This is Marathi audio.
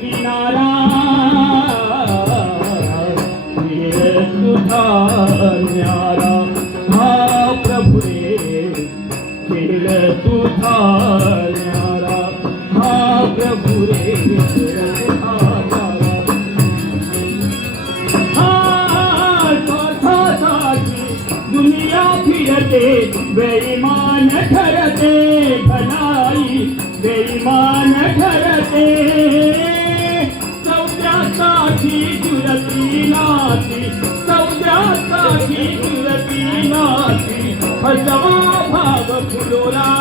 किनारा फिर तुझा न्यारा हा प्रभु रे फिर तुझा न्यारा हा प्रभु रे फिर तुझा न्यारा हा स्वार्थासाठी दुनिया फिरते बेईमान ठरते भलाई बेईमान ठरते सौद्यासाठी जुरती नाती सौद्यासाठी जुरती नाती फसवा भाव फुलोरा